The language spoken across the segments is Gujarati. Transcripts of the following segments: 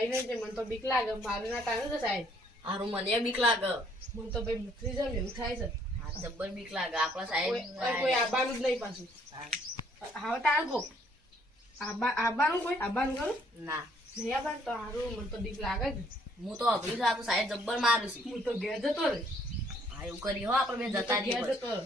આવીને જે મને તો બીક લાગે. મારું ના ટાણું છે સાહેબ હારું મને બીક લાગે. મને તો ભાઈ મુતરી જાય એવું થાય છે. જબ્બર બીક લાગે. આપણા સાહેબ કોઈ આબાનું જ નહીં પાછું. હવે તાર ગો આબા આબાનું કોઈ? આબાનું કરું ના. નહીં આબાનું તો હારું મને તો બીક લાગે જ. હું તો અભરી છું આપણું સાહેબ જબ્બર મારું છું. હું તો ઘેર જતો રે હા એવું કરી હો આપણે મેં જતા રહીએ જતો રે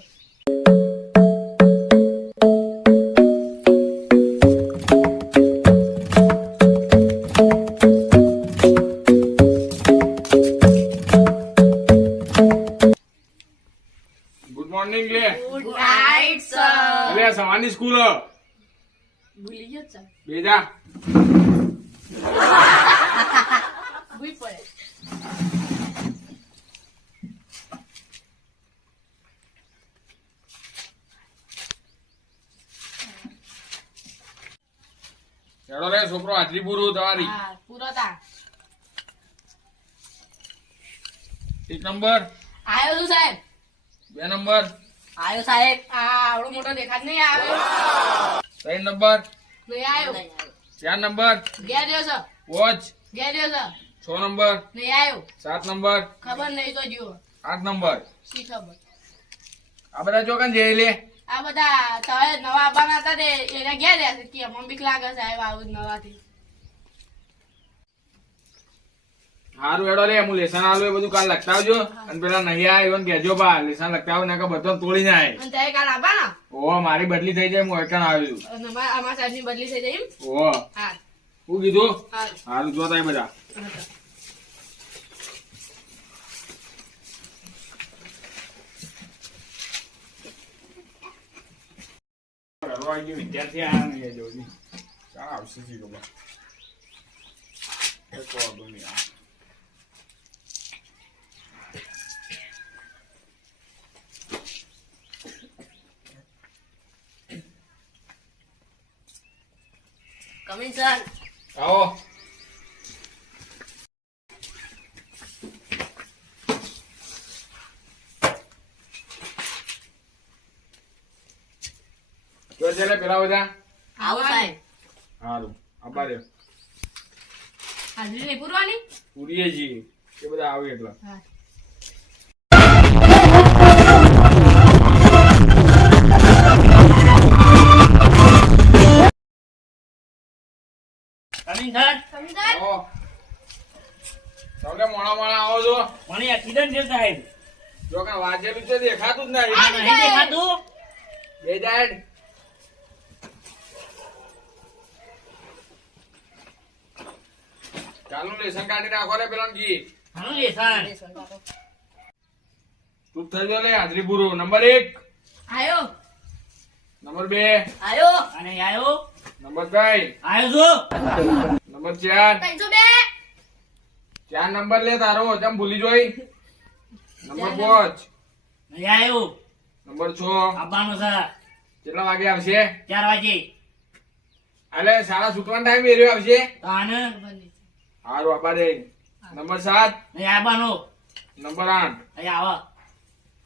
સર સવારની સ્કૂલ. ભૂલી ગયો છે બેજા ભૂઈ પડે. હેડો રે છોકરો હાજરી પૂરું તમારી પૂરો તા એક નંબર. આવ્યો છું સાહેબ? બે નંબર. આયો સાહેબ. આ આવડો મોટો દેખાત નહીં આવ્યો ત્રણ નંબર. નહીં આવ્યો ચાર નંબર. ઘેર રહ્યો છે? વોચ. ઘેર રહ્યો છે? છ નંબર. નહીં આવ્યો સાત નંબર. ખબર નહીં તો જીવો આઠ નંબર. શી ખબર? આ બધા ચોકન જઈ લે આ બધા તવે નવા આવવાના હતા તે એને ગયા રહ્યા છે. કે અમને બીક લાગે સાહેબ આવું જ નવાથી. હારું એડો લે હું લેસન આલું એ બધું કાલ લખતા આવજો અને પેલા નહીં આ એવું કેજો બા લેસન લખતા આવું ને બધો તોડી જાય અને કાલ ઓ મારી બદલી થઈ જાય હું એકણ આવ્યું અમારા અમારા સાહેબની બદલી થઈ જાય એમ? ઓ હા. શું કીધું? હારું જોતા બધા. ગયો વિદ્યાર્થી આયા નહીં આવશે જીરો વાંધો નહીં. કમિંગ સર આવો જો છે પેલા બધા આવો સાહેબ હારું આભાર. હાજરી નહીં પૂરવાની પૂરીએ છીએ એ બધા આવે એટલા હા તમને મોણા મોણા આવો છો? મને એક્સિડન્ટ થયો સાહેબ. જો કે વાંચેલું છે દેખાતું જ આ નહીં નહીં દેખાતું. બે જાય ચાલુ લેસન કાઢી નાખો રે પેલા જી હાનું લેસન તું થઈ ગયો લે હાજરી પૂરો. નંબર એક. આયો. નંબર બે. આયો. અને આયો. નંબર ત્રણ. આયો છું. નંબર ચાર. ત્રણસો બે. ચાર નંબર લે તારો જેમ ભૂલી જોઈ? નંબર પાંચ નહીં આયો નંબર છ? આવવાનો છે. કેટલા વાગે આવશે? ચાર વાગે. અલે સાડા છૂટવાનો ટાઈમ એર્યો આવશે? તો આને હારું આપા દે. નંબર સાત? નહીં આવવાનું. નંબર આઠ? અહીં આવા.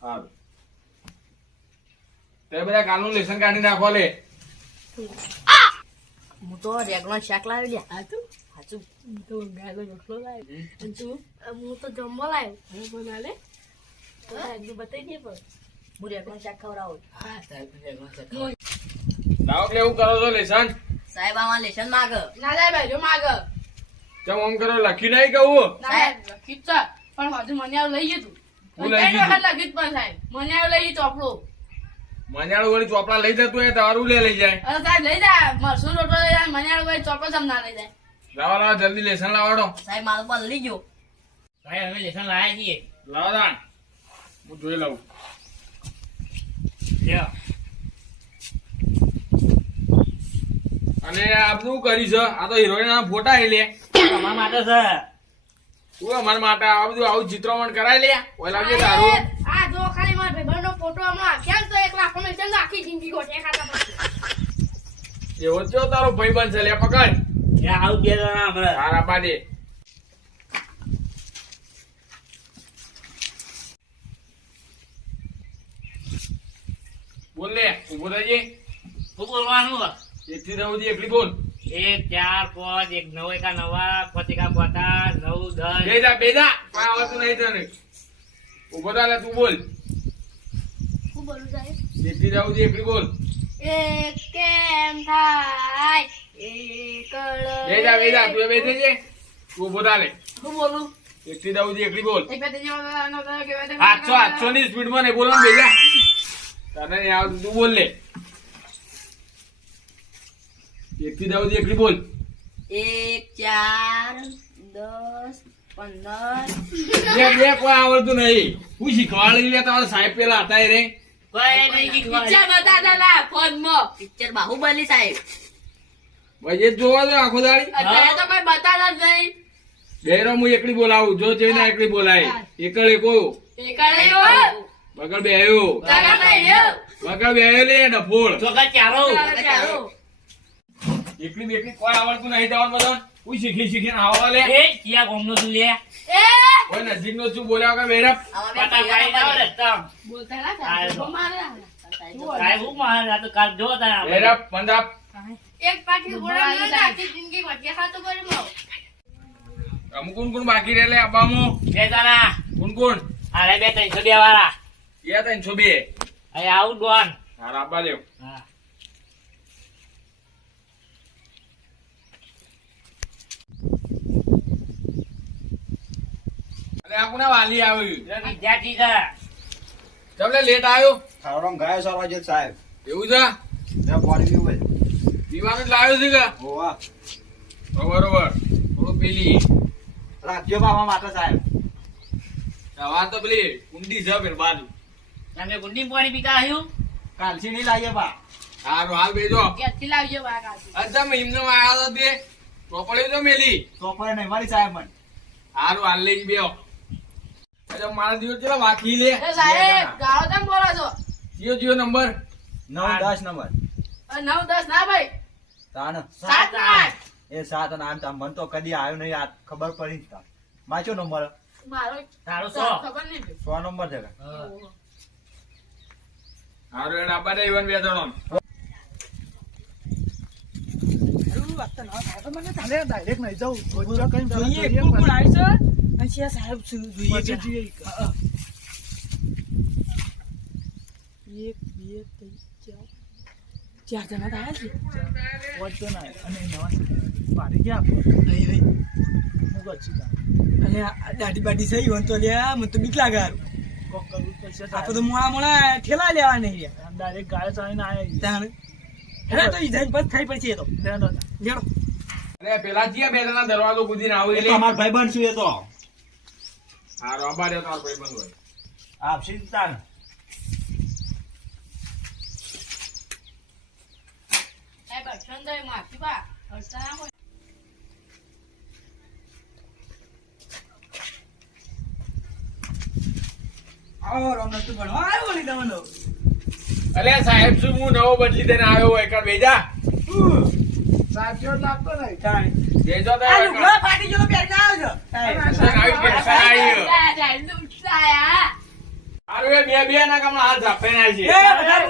હારું. તે બધા કાલનું લેસન કાઢી નાખો લે. હું તો રેગનો શાક લાવી ગયા આ તું સાચું તો ગાયનો રોટલો લાવ્યો અને તું હું તો જમવા લાવ્યો હું બના લે તો બતાવી દે પણ. હું શાક ખવડાવું. લાવો કે એવું કરો છો લેસન? સાહેબ આમાં લેશન માગ. ના ભાઈ જો માગ. ચમ ઓમ કરો લખી નહીં કહું. સાહેબ લખી જ છે. પણ હજુ મને આવ લઈ જતું. હું લઈ લખી પણ સાહેબ. મને આવ લઈ ચોપડો મજાળું વળી ચોપડા લઈ જતું હોય તારું લે લઈ જાય. સાહેબ લઈ જાય મરસું રોટલો લઈ જાય આવ ભાઈ ચોપડો જમ ના લઈ જાય. લાવો લાવો જલ્દી લેસન લાવાડો. સાહેબ મારો પર લઈ ગયો. સાહેબ અમે લેસન લાવ્યા છીએ. લાવો દાન હું જોઈ લઉં લ્યો. અને આ શું કરી છે આ તો હિરોઈન ના ફોટા એ લે. તમારા માટે છે. તું અમારા માટે? આ બધું આવું ચિત્રમણ કરાય લે. ઓય લાવજે તારું આ જો ખાલી મારા ભાઈબંધનો ફોટો હમણાં તો એક લાખ અમે છે આખી જિંદગી ગોઠે ખાતા એવો ચો તારો ભાઈ બનશે લે પકડ. આવું બે જણા હમણાં. તારા પાડે બોલ લે ઊભો થજે શું બોલવાનું એકથી નવ દી એકલી બોલ. એક ચાર પાંચ એક નવ એકા નવા પાંચ એકા પાંચ નવ દસ. બેજા બેજા પણ આવડતું નહીં તને. ઊભો થા તું બોલ. શું બોલું સાહેબ બોલ. એક કેમ થાય. તું બેસે છે તું લે બોલું? બોલ. એક ચાર દસ અગિયાર આઠસો આઠસો ની સ્પીડમાં નહીં બોલવાનું બેજા તને આવડતું તું બોલ લે. એકથી જવું છે બોલ. એક ચાર દસ પંદર. બે બે કોઈ આવડતું નહીં. હું શીખવાડી લે તમારા સાહેબ પેલા હતા એ રે. કોઈ નહીં. પિક્ચર બતાતા ના ફોનમાં. પિક્ચર બાહુબલી સાહેબ. ભાઈ જોવા દો આખો દાડી. અત્યારે તો કોઈ બતાતા જ નહીં. બેરો હું એકલી બોલાવું. જો જોઈને એકલી બોલાય. એકલ એકો બગડ એવો બગડ બે આવ્યો તારા નહીં એવો. બગલ બે આવ્યો લે ડફોળ ચારો. એકલી બેકલી કોઈ આવડતું નહીં જવાનું બધા હું શીખી શીખીને આવવા લે. એ ચિયા ગોમનો શું લે? એ! કોઈ નજીક નો શું બોલ્યા વગર બેરા ના બોલતા ના મારે તો કાલ જો તારા બેરા એક આખી જિંદગી ખાતું અમુક કોણ કોણ બાકી રહે લે આબામાં બે તારા કોણ કોણ અરે બે ત્રણસો બે વાળા એ ત્રણ બે અહીં આવું ડોન હા આબા લ્યો હા અરે વાલી આવ્યું વિદ્યાર્થી તમને લેટ આવ્યો ખાવડામાં ગાયો સારવા જેલ સાહેબ એવું છે ત્યાં પાણી પીવું હોય. પીવાનું જ લાવ્યો છે કે? હોવા. બરોબર થોડું પેલી રાખજો બાબા માતા સાહેબ. હવા તો પેલી કુંડી છે પેલી બાજુ. તમે કુંડી પાણી પીતા આવ્યું કાલથી નહીં લાવીએ બા. સારું હાલ બેજો. ક્યાંથી લાવજો બા આથી? અચ્છા મેં એમને આવ્યા તો તે ચોપડી તો મેલી. ચોપડી નહીં મારી સાહેબ મને. હારું હાલ લઈ બેઓ અચ્છા મારા દિવસ ચલો વાકી લે? સાહેબ ગાળો તમે બોલો છો? જીઓ જીઓ નંબર. નવ દસ નંબર. નવ દસ ના ભાઈ? તાણ સાત આઠ. એ સાત અને આઠ મને તો કદી આવ્યો નહીં આ ખબર પડી જ તા. માચો નંબર? મારો તારો સો. ખબર નહીં ભાઈ. સો નંબર છે. હારું એના આપવા દે ઈવન બે જણો દાઢી બાટી સહી હોય તો લ્યા મને તો બીક લાગે હારું. આપણે તો મોડા મોડા ઠેલા લેવા નહીં તાણ. હેડો તો ઈ જઈને પછી ખાઈ પડશે એ તો. લેડો. અરે પેલા જીયા બે જણા દરવાજો કૂદીને આવું તો એટલે. અમારો ભાઈ છું એ તો. હારો દે તમારો ભાઈ બંધ હોય. આપશે સાહેબ ના હોય. આવો રમત તો ભણવા આવ્યો ને તમને અરે સાહેબ શું હું નવો બદલી દઈને આવ્યો હોય? એકર બેજા? બેજો તો આ લુગડા ફાટી ગયો પહેરીને આવ્યો છો આવી આવી જા, જા, એ બે બે ના હાથ ઝાપેના છે એ બધા ને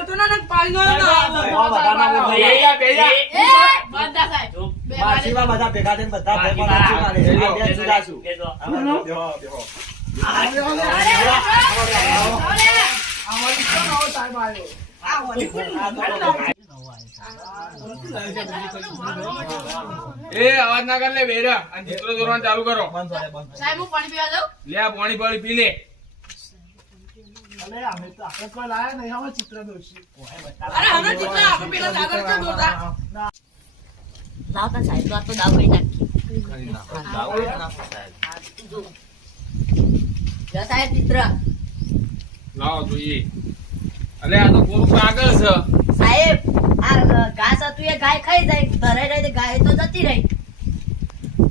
બેજા એ, બધા સાહેબ. ચૂપ. બે બારસીમાં વાગે. બધા ભેગા થઈને બધા બાકી ભાઈબંધો બા. છું આ રે. આ બે જુદા છું. બેહો, બેહો. અરે, અરે, આવો ને. એ અવાજ ના કર લે બેરા અને ચિત્રો દોરવાનું ચાલુ કરો. સાહેબ હું પાણી પીવા જાઉં લે પાણી પાણી પી લે અરે હવે ચિત્ર આપણે પેલા દાદા તો. લાવ સાહેબ તો તો દાવ કરી નાખી જો સાહેબ. ચિત્ર. લાવો જોઈએ. અલે આ તો કોરું કાગળ છે. સાહેબ આ ઘાસ હતું એ ગાય ખાઈ જાય ધરાઈ રહી ગાય તો જતી રહી.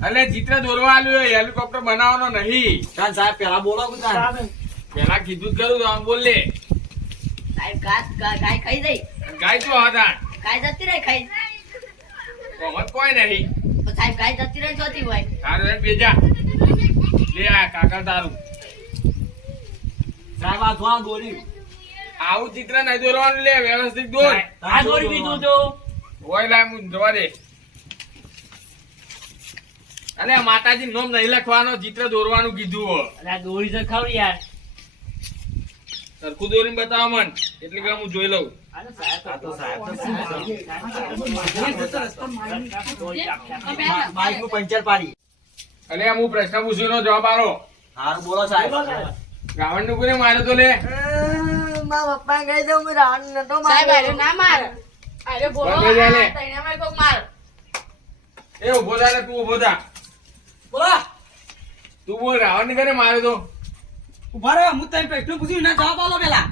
અલે ચિત્ર દોરવા આલ્યું હોય, હેલિકોપ્ટર બનાવવાનો નહીં. સાહેબ પેલા બોલો કે તાન? પેલા કીધું કરું આમ બોલ લે. સાહેબ ઘાસ ગાય ખાઈ દઈ? ગાય તો હતા ગાય જતી રહી ખાઈ? કોમત કોઈ નહીં. તો સાહેબ ગાય જતી રહી જોતી હોય. તારું એમ બેજા લે આ કાકા તારું. સાહેબ આ ધોવા દોરી. આવું ચિત્ર નહીં દોરવાનું લે વ્યવસ્થિત દોર. આ દોરી દીધું તો હોય લાય હું જોવા દે. અરે માતાજી નોમ નહીં લખવાનો ચિત્ર દોરવાનું કીધું દોરી તો ખબર યાર. સરખું દોરીને બતાવો મન એટલે કે હું જોઈ લઉં આ તો સાહેબ આ તો સાહેબ તો દોરી આપ્યા. બાઈકનું પંચર પાડી અલે હું પ્રશ્ન પૂછ્યો નો જવાબ આલો હારું બોલો સાહેબ રાવણનું કોને માર્યો તો લે મારા પપ્પા કહી દઉં હું રાવણ નતો માર્યો. આરે ના માર આરે બોલો બંધ થઈ જાય લે. આ તૈણામાં કોક માર એ ઊભો થા તું ઊભો થા બોલા તું બોલ રાવણ ને ઘરે માર્યો તો ઊભા રહો હું તને પ્રશ્ન પૂછ્યું ના જવાબ આલો પેલા.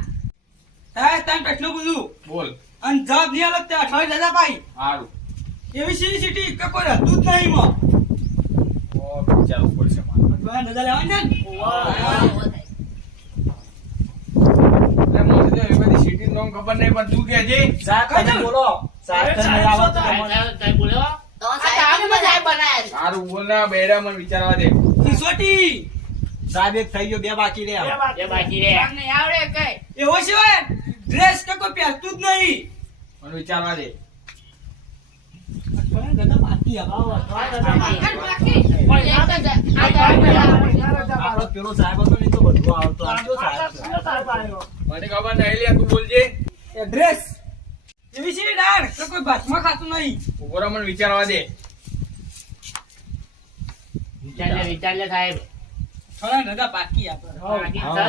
હે તને પ્રશ્ન પૂછ્યું બોલ. અને જવાબ નહીં આલો તે અઠવાડિયે રજા પાઈ સારું એવી સીધી સીટી કે કોઈ હતું જ નહીં માં ઓ વિચારવું પડશે મારે. અઠવાડિયે લેવાની ને? એટલે મને તો એવી બધી સિટી નોમ ખબર નહીં પણ તું કહેજે સાહેબ બોલો. સાહેબ બોલ્યો? સારું બોલ ના બેડા મને વિચારવા દે. સિસોટી! સાહેબ એક થઈ ગયો બે બાકી રે બે બાકી રે તમને આવડે કઈ? એવો સિવાય ડ્રેસ કોઈ પહેરતું જ નહીં. પણ વિચારવા દે. પેલો સાહેબ હતો ને તો બધું આવડતો આ કયો સાહેબ છે? મને ખબર નહીં લે તું બોલજે. ડ્રેસ એવી છે કોઈ ભાતમાં ખાતું નહીં. ઊભો મને વિચારવા દે. વિચાર લે વિચાર લે સાહેબ.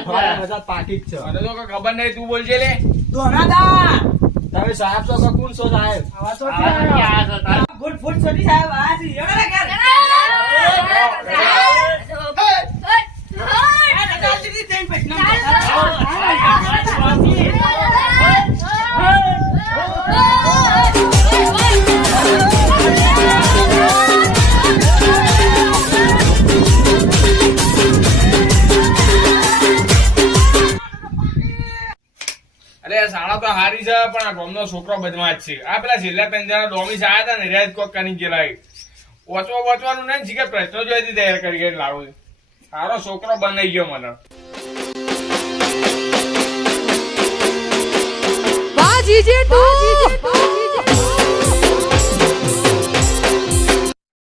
થોડા બધા પાકી જ છે. મને તો ખબર નહીં તું બોલજે લે. તમે સાહેબ છો કોણ છો સાહેબ? આવા ગુડ ફૂડ સાહેબ આ અરે શાળા તો હારી છે પણ આ ગામનો છોકરો બદમાશ છે. આ પેલા છેલ્લા ત્રણ જણા ડોમીસ આયા હતા ને રહ્યા જ કોક કરી ગયેલા ઓચવા વચવાનું નહીં જીકે પ્રશ્નો જોઈતી તૈયાર કરી કરીને લાવું સારો છોકરો બનાઈ ગયો મને. વાહ જીજે તું